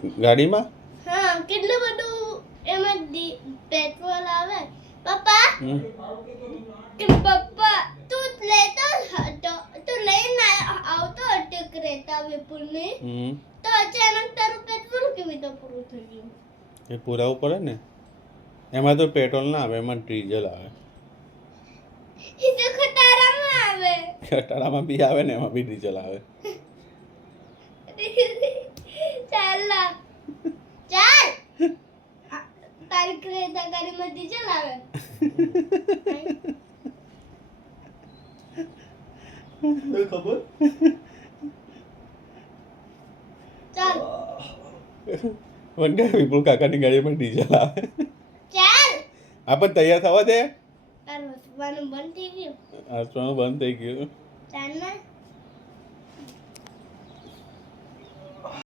ગાડીમાં હા કેટલું બધું એમાં પેટ્રોલ આવે પપ્પા કે પપ્પા તું લેતો હતો તું લઈને આવતો હતો ક્રેટા વિપુલને તો અચાનક તારું પેટ્રોલ કેવી રીતે પૂરું થઈ ગયું એ પુરાવું પડે ને એમાં તો પેટ્રોલ ના આવે એમાં ડીઝલ આવે એ તો ખટારામાં આવે ખટારામાં બી આવે ને એમાં બી ડીઝલ આવે ચાલ ચાલ તારી ક્રેટા ગાડીમાં ડીઝલ આવે ખબર ચાલ વંડે વિપુલ કાકાની ગાડીમાં ડીઝલ આવે ચાલ આપણે તૈયાર થવા દે તારું હસવાનું બંધ થઈ ગયું હસવાનું બંધ થઈ ગયું ચાલ ને